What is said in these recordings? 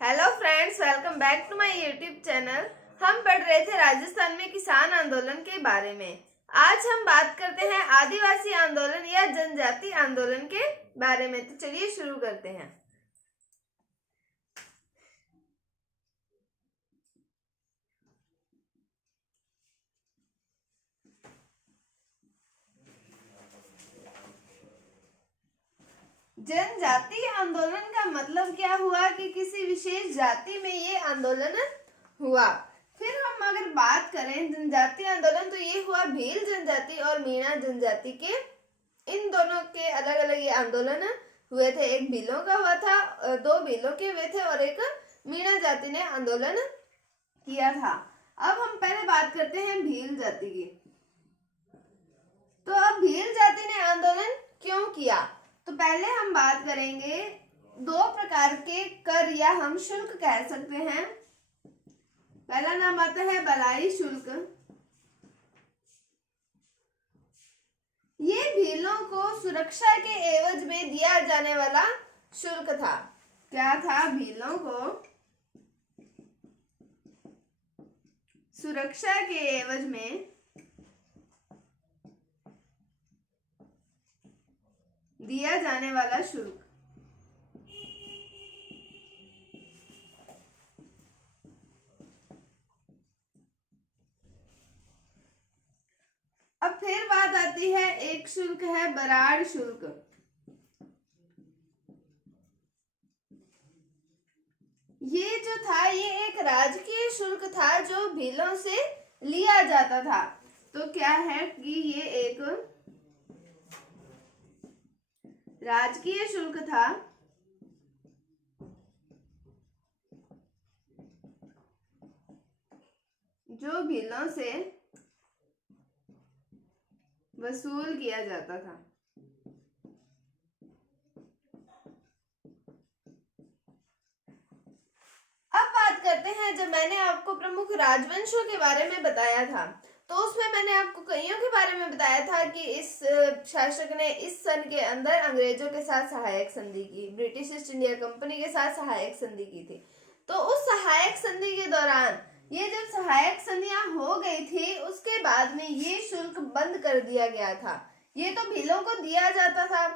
Hello friends, welcome back to my YouTube channel. हम पढ़ रहे थे राजस्थान में किसान आंदोलन के बारे में। आज हम बात करते हैं आदिवासी आंदोलन या जनजाति आंदोलन के बारे में। तो चलिए शुरू करते हैं। जनजाति आंदोलन का मतलब क्या हुआ कि किसी विशेष जाति में ये आंदोलन हुआ। फिर हम अगर बात करें जनजाति आंदोलन, तो ये हुआ भील जनजाति और मीणा जनजाति के, इन दोनों के अलग अलग ये आंदोलन हुए थे। एक भीलों का हुआ था, दो भीलों के हुए थे और एक मीणा जाति ने आंदोलन किया था। अब हम पहले बात करते हैं भील जाति की। तो अब भील जाति ने आंदोलन क्यों किया, तो पहले हम बात करेंगे दो प्रकार के कर या हम शुल्क कह सकते हैं। पहला नाम आता है बलाई शुल्क। ये भीलों को सुरक्षा के एवज में दिया जाने वाला शुल्क था। क्या था? भीलों को सुरक्षा के एवज में दिया जाने वाला शुल्क। अब फिर बात आती है, एक शुल्क है बराड़ शुल्क। ये जो था ये एक राजकीय शुल्क था जो भीलों से लिया जाता था। तो क्या है कि ये एक राजकीय शुल्क था जो भीलों से वसूल किया जाता था। अब बात करते हैं, जब मैंने आपको प्रमुख राजवंशों के बारे में बताया था, तो उसमें मैंने आपको कईयों के बारे में बताया था कि इस शासक ने इस सन के अंदर अंग्रेजों के साथ सहायक संधि की, ब्रिटिश ईस्ट इंडिया कंपनी के साथ सहायक संधि की थी। तो उस सहायक संधि के दौरान ये जब सहायक संधियां हो गई थी, उसके बाद में ये शुल्क बंद कर दिया गया था। ये तो भीलों को दिया जाता था,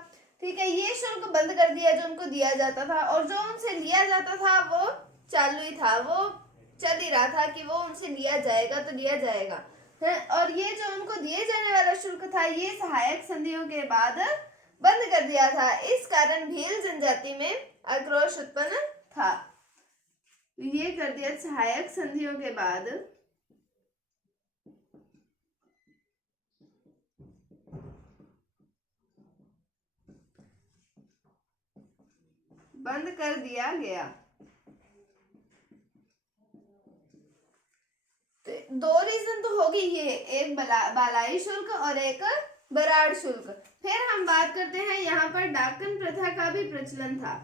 ठीक है, ये शुल्क बंद कर दिया जो उनको दिया जाता था, और जो उनसे लिया जाता था वो चालू ही था, वो चल ही रहा था कि वो उनसे लिया जाएगा तो लिया जाएगा है। और ये जो उनको दिए जाने वाला शुल्क था ये सहायक संधियों के बाद बंद कर दिया था। इस कारण भील जनजाति में आक्रोश उत्पन्न था। ये कर दिया सहायक संधियों के बाद बंद कर दिया गया। तो दो रीजन तो होगी, ये एक बालाई शुल्क और एक बराड़ शुल्क। फिर हम बात करते हैं, यहाँ पर डाकन प्रथा का भी प्रचलन था।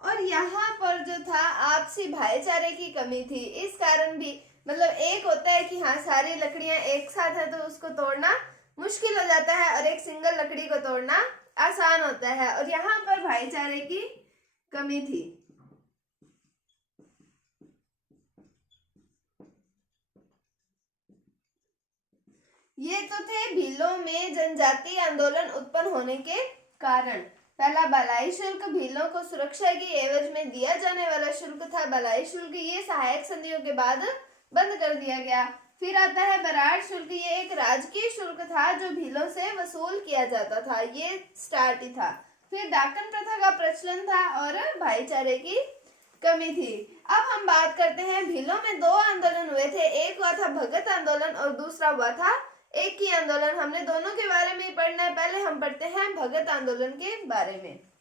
और यहाँ पर जो था आपसी भाईचारे की कमी थी। इस कारण भी, मतलब एक होता है कि हाँ सारी लकड़ियां एक साथ है तो उसको तोड़ना मुश्किल हो जाता है, और एक सिंगल लकड़ी को तोड़ना आसान होता है, और यहाँ पर भाईचारे की कमी थी। ये तो थे भीलों में जनजातीय आंदोलन उत्पन्न होने के कारण। पहला बलाई शुल्क, भीलों को सुरक्षा की एवज में दिया जाने वाला शुल्क था बलाई शुल्क। ये सहायक संधियों के बाद बंद कर दिया गया। फिर आता है बराड़ शुल्क। ये एक राजकीय शुल्क था जो भीलों से वसूल किया जाता था, ये स्टार्ट ही था। फिर डाकन प्रथा का प्रचलन था और भाईचारे की कमी थी। अब हम बात करते हैं, भीलों में दो आंदोलन हुए थे। एक हुआ था भगत आंदोलन और दूसरा हुआ था एक ही आंदोलन। हमने दोनों के बारे में ही पढ़ना है। पहले हम पढ़ते हैं भगत आंदोलन के बारे में।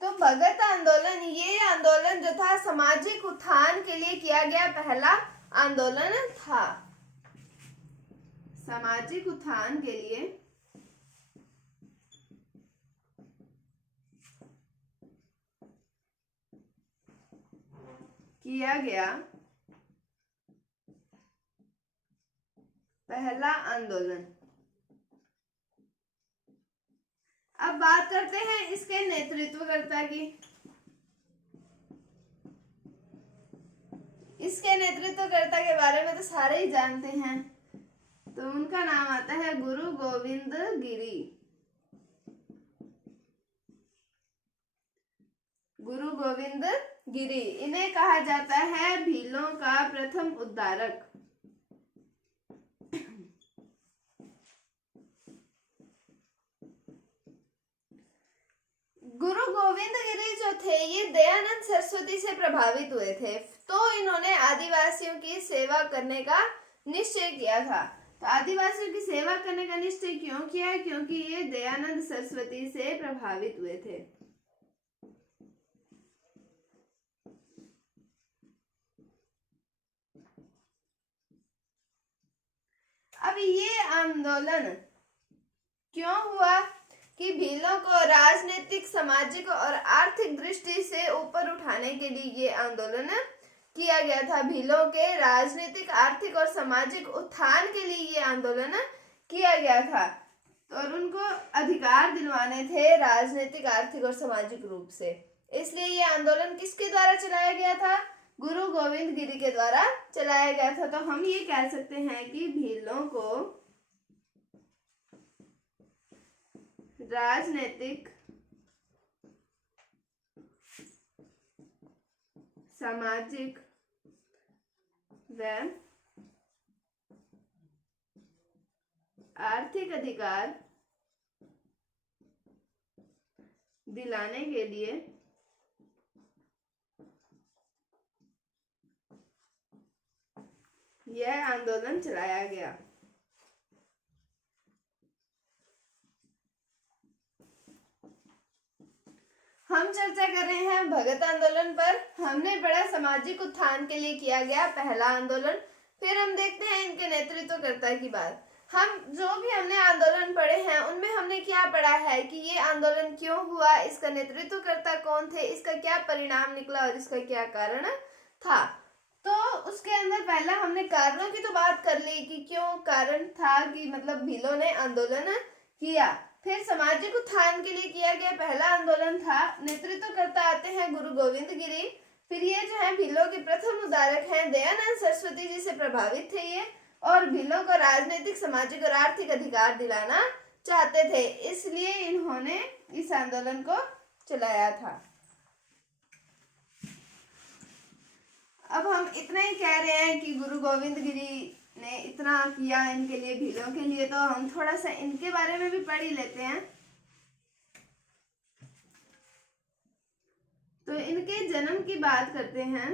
तो भगत आंदोलन, ये आंदोलन जो था सामाजिक उत्थान के लिए किया गया पहला आंदोलन था। सामाजिक उत्थान के लिए किया गया पहला आंदोलन। अब बात करते हैं इसके नेतृत्वकर्ता की। इसके नेतृत्वकर्ता के बारे में तो सारे ही जानते हैं, तो उनका नाम आता है गुरु गोविंद गिरी। गुरु गोविंद गिरी, इन्हें कहा जाता है भीलों का प्रथम उद्धारक। गुरु गोविंद गिरी जो थे ये दयानंद सरस्वती से प्रभावित हुए थे, तो इन्होंने आदिवासियों की सेवा करने का निश्चय किया था। तो आदिवासियों की सेवा करने का निश्चय क्यों किया? क्योंकि ये दयानंद सरस्वती से प्रभावित हुए थे। अब ये आंदोलन क्यों हुआ कि भीलों को राजनीतिक, सामाजिक और आर्थिक दृष्टि से ऊपर उठाने के लिए ये आंदोलन किया गया था। भीलों के राजनीतिक, आर्थिक और सामाजिक उत्थान के लिए ये आंदोलन किया गया था, तो और उनको अधिकार दिलवाने थे राजनीतिक, आर्थिक और सामाजिक रूप से। इसलिए ये आंदोलन किसके द्वारा चलाया गया था? गुरु गोविंद गिरी के द्वारा चलाया गया था। तो हम ये कह सकते हैं कि भीलों को राजनीतिक, सामाजिक व आर्थिक अधिकार दिलाने के लिए यह आंदोलन चलाया गया। हम चर्चा कर रहे हैं भगत आंदोलन पर। हमने पढ़ा सामाजिक उत्थान के लिए किया गया पहला आंदोलन। फिर हम देखते हैं इनके नेतृत्वकर्ता की बात। हम जो भी हमने आंदोलन पढ़े हैं उनमें हमने क्या पढ़ा है कि ये आंदोलन क्यों हुआ, इसका नेतृत्वकर्ता कौन थे, इसका क्या परिणाम निकला और इसका क्या कारण था। तो उसके अंदर पहला हमने कारणों की तो बात कर ली कि क्यों कारण था कि मतलब भीलों ने आंदोलन किया। फिर सामाजिक उत्थान के लिए किया गया पहला आंदोलन था। नेतृत्वकर्ता आते हैं गुरु गोविंद गिरी। फिर ये जो है भीलों के प्रथम उद्धारक हैं, दयानंद सरस्वती जी से प्रभावित थे ये, और भीलों को राजनीतिक, सामाजिक और आर्थिक अधिकार दिलाना चाहते थे, इसलिए इन्होंने इस आंदोलन को चलाया था। अब हम इतना ही कह रहे हैं कि गुरु गोविंद गिरी ने इतना किया इनके लिए, भीलों के लिए, तो हम थोड़ा सा इनके बारे में भी पढ़ ही लेते हैं। तो इनके जन्म की बात करते हैं।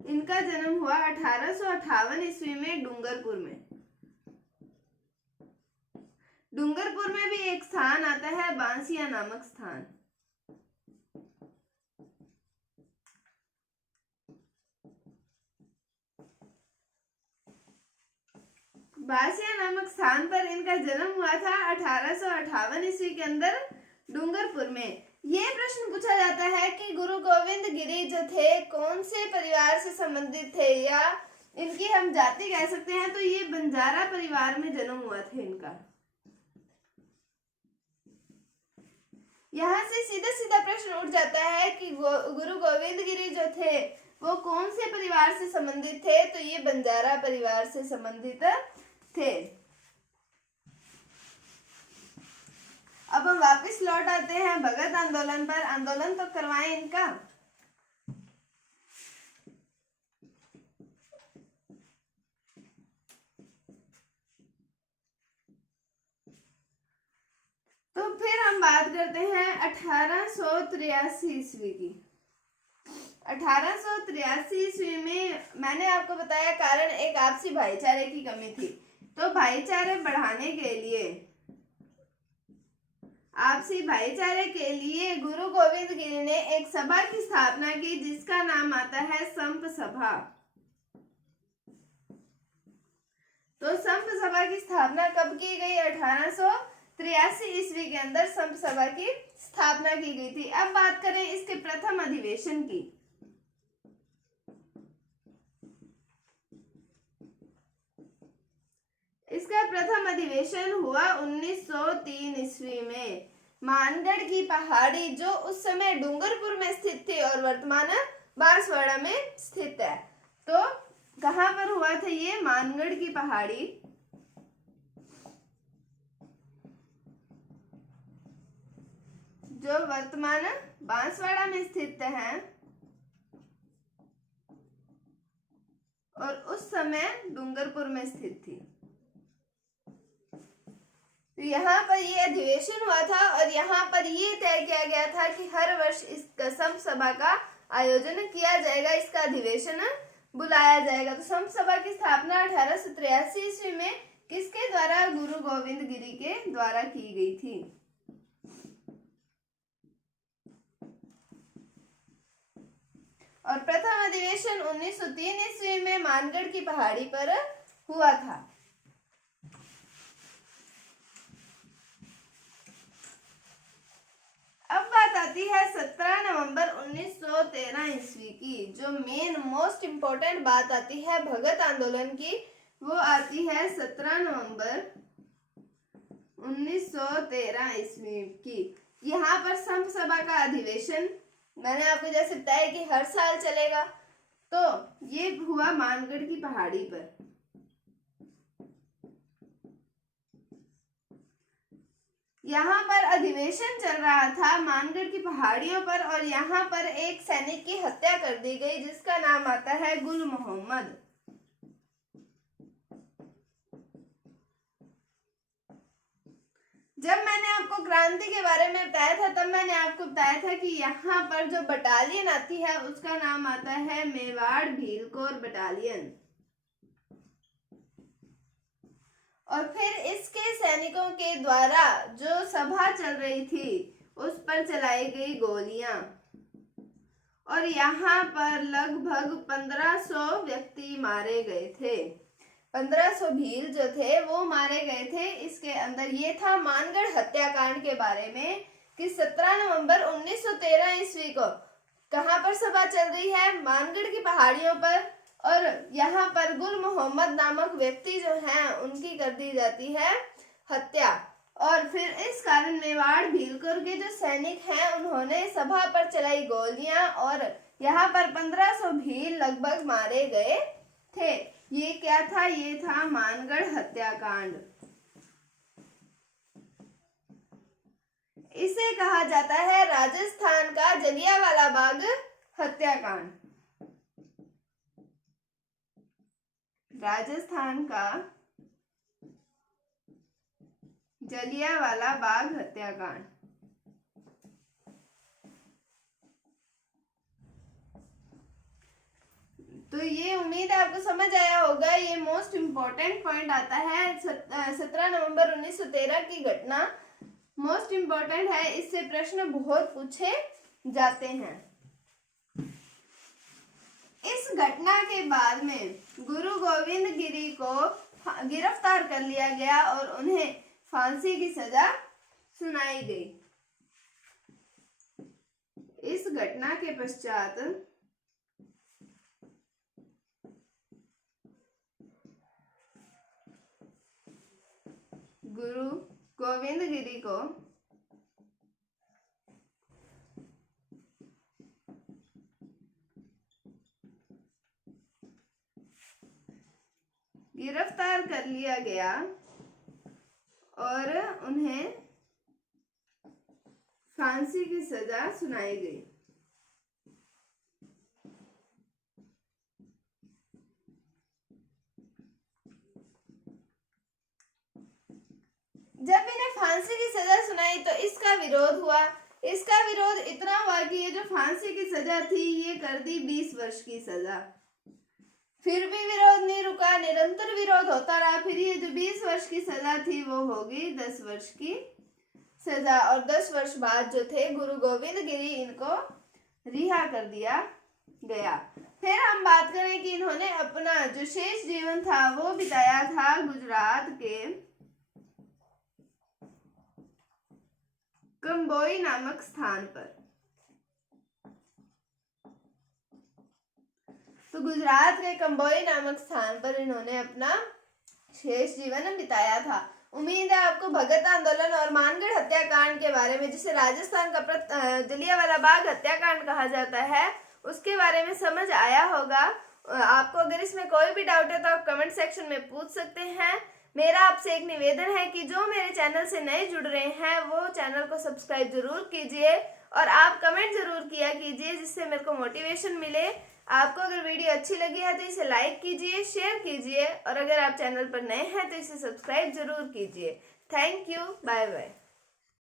इनका जन्म हुआ 1858 ईस्वी में डूंगरपुर में। डूंगरपुर में भी एक स्थान आता है बांसिया नामक स्थान। बांसिया नामक स्थान पर इनका जन्म हुआ था 1858 ईस्वी के अंदर डूंगरपुर में। ये प्रश्न पूछा जाता है कि गुरु गोविंद गिरी जो थे कौन से परिवार से संबंधित थे, या इनकी हम जाति कह सकते हैं, तो ये बंजारा परिवार में जन्म हुआ था इनका। यहाँ से सीधा सीधा प्रश्न उठ जाता है कि गुरु गोविंद गिरी जो थे वो कौन से परिवार से संबंधित थे, तो ये बंजारा परिवार से संबंधित थे। अब हम वापस लौट आते हैं भगत आंदोलन पर। आंदोलन तो करवाएं इनका। तो फिर हम बात करते हैं 1883 ईस्वी की। 1883 ईस्वी में मैंने आपको बताया कारण एक आपसी भाईचारे की कमी थी। तो भाईचारे बढ़ाने के लिए आपसी भाईचारे के लिए गुरु गोविंद गिरी ने एक सभा की स्थापना की जिसका नाम आता है संप सभा। तो संप सभा की स्थापना कब की गई? 1883 ईस्वी के अंदर संप सभा की स्थापना की गई थी। अब बात करें इसके प्रथम अधिवेशन की। इसका प्रथम अधिवेशन हुआ 1903 ईस्वी में। मानगढ़ की पहाड़ी जो उस समय डूंगरपुर में स्थित थी और वर्तमान बांसवाड़ा में स्थित है। तो कहां पर हुआ था ये? मानगढ़ की पहाड़ी जो वर्तमान बांसवाड़ा में स्थित है और उस समय डूंगरपुर में स्थित थी। तो यहाँ पर ये अधिवेशन हुआ था और यहाँ पर ये तय किया गया था कि हर वर्ष इस संप सभा का आयोजन किया जाएगा, इसका अधिवेशन बुलाया जाएगा। तो संप सभा की स्थापना 1883 ईस्वी में किसके द्वारा? गुरु गोविंद गिरी के द्वारा की गई थी। और प्रथम अधिवेशन 1903 ईस्वी में मानगढ़ की पहाड़ी पर हुआ था। अब बात आती है 17 नवंबर 1913 ईस्वी की। जो मेन मोस्ट इम्पोर्टेंट बात आती है भगत आंदोलन की, वो आती है 17 नवंबर 1913 ईस्वी की। यहाँ पर संप सभा का अधिवेशन मैंने आपको जैसे बताया कि हर साल चलेगा, तो ये हुआ मानगढ़ की पहाड़ी पर। यहाँ पर अधिवेशन चल रहा था मानगढ़ की पहाड़ियों पर और यहाँ पर एक सैनिक की हत्या कर दी गई जिसका नाम आता है गुल मोहम्मद। जब मैंने आपको क्रांति के बारे में बताया था तब मैंने आपको बताया था कि यहाँ पर जो बटालियन आती है उसका नाम आता है मेवाड़ भीलकोर बटालियन। और फिर इसके सैनिकों के द्वारा जो सभा चल रही थी उस पर चलाई गई गोलियां और यहाँ पर लगभग 1500 व्यक्ति मारे गए थे। 1500 भील जो थे वो मारे गए थे। इसके अंदर ये था मानगढ़ हत्याकांड के बारे में कि 17 नवंबर 1913 ईस्वी को कहां पर सभा चल रही है? मानगढ़ की पहाड़ियों पर। और यहाँ पर गुल मोहम्मद नामक व्यक्ति जो हैं उनकी कर दी जाती है हत्या। और फिर इस कारण मेवाड़ भीलकोर के जो सैनिक हैं उन्होंने सभा पर चलाई गोलियां और यहाँ पर 1500 भील लगभग मारे गए थे। ये क्या था? ये था मानगढ़ हत्याकांड। इसे कहा जाता है राजस्थान का जलियांवाला बाग हत्याकांड। राजस्थान का जलियांवाला बाग हत्याकांड। तो ये उम्मीद है आपको समझ आया होगा। ये मोस्ट इम्पोर्टेंट पॉइंट आता है 17 नवंबर 1913 की घटना मोस्ट इम्पोर्टेंट है। इससे प्रश्न बहुत पूछे जाते हैं। इस घटना के बाद में गुरु गोविंद गिरी को गिरफ्तार कर लिया गया और उन्हें फांसी की सजा सुनाई गई। इस घटना के पश्चात गुरु गोविंद गिरी को गिरफ्तार कर लिया गया और उन्हें फांसी की सजा सुनाई गई। जब इन्हें फांसी की सजा सुनाई तो इसका विरोध हुआ। इसका विरोध इतना हुआ कि ये जो फांसी की सजा थी ये कर दी 20 वर्ष की सजा। फिर भी विरोध नहीं रुका, निरंतर विरोध होता रहा। फिर ये जो 20 वर्ष की सजा थी वो होगी 10 वर्ष की सजा और 10 वर्ष बाद जो थे गुरु गोविंद गिरी इनको रिहा कर दिया गया। फिर हम बात करें कि इन्होंने अपना जो शेष जीवन था वो बिताया था गुजरात के कंबोई नामक स्थान पर। तो गुजरात के कंबोई नामक स्थान पर इन्होंने अपना शेष जीवन बिताया था। उम्मीद है आपको भगत आंदोलन और मानगढ़ हत्याकांड के बारे में, जिसे राजस्थान का जलियांवाला बाग हत्याकांड कहा जाता है, उसके बारे में समझ आया होगा। आपको अगर इसमें कोई भी डाउट है तो आप कमेंट सेक्शन में पूछ सकते हैं। मेरा आपसे एक निवेदन है कि जो मेरे चैनल से नए जुड़ रहे हैं वो चैनल को सब्सक्राइब जरूर कीजिए और आप कमेंट जरूर किया कीजिए, जिससे मेरे को मोटिवेशन मिले। आपको अगर वीडियो अच्छी लगी है तो इसे लाइक कीजिए, शेयर कीजिए और अगर आप चैनल पर नए हैं तो इसे सब्सक्राइब जरूर कीजिए। Thank you, bye bye.